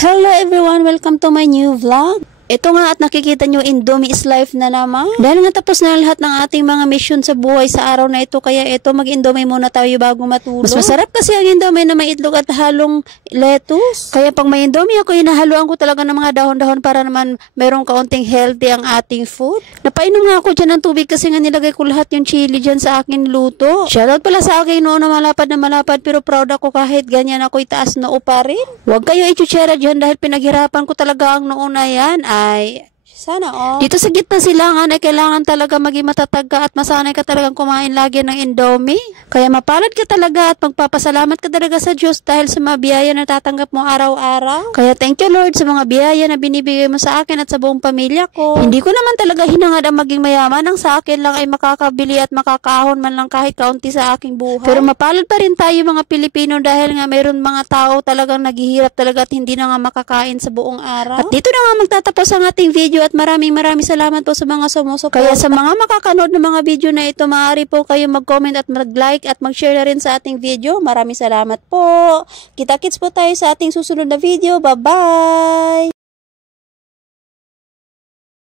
Hello everyone! Welcome to my new vlog. Ito nga at nakikita nyo, Indomie is life na naman. Dahil nga tapos na lahat ng ating mga mission sa buhay sa araw na ito, kaya ito mag-Indomie muna tayo bago matulog. Mas masarap kasi ang Indomie na may itlog at halong lettuce. Kaya pag may Indomie ako, hinahaluan ko talaga ng mga dahon-dahon para naman mayroong kaunting healthy ang ating food. Napainom nga ako dyan ng tubig kasi nga nilagay ko lahat yung chili dyan sa akin luto. Shoutout pala sa akin noon na malapad pero proud ako kahit ganyan ako itaas noo pa rin. Huwag kayo ichuchera dyan dahil pinaghirapan ko talaga ang noo na yan. Ay, sana dito sa gitna silangan ay kailangan talaga maging matatag ka at masanay ka talagang kumain lagi ng Indomie. Kaya mapalad ka talaga at magpapasalamat ka talaga sa Diyos dahil sa mga biyaya na tatanggap mo araw-araw. Kaya thank you Lord sa mga biyaya na binibigay mo sa akin at sa buong pamilya ko. Hindi ko naman talaga hinangad ang maging mayaman, ang sa akin lang ay makakabili at makakaahon man lang kahit kaunti sa aking buhay. Pero mapalad pa rin tayo mga Pilipino dahil nga mayroon mga tao talagang naghihirap talaga at hindi na nga makakain sa buong araw. At dito na nga magtatapos ang ating video at maraming salamat po sa mga sumusuporta. Kaya sa mga makakanood ng mga video na ito, maaari po kayo mag-comment at mag-like at mag-share na rin sa ating video. Maraming salamat po. Kita-kits po tayo sa ating susunod na video. Bye-bye!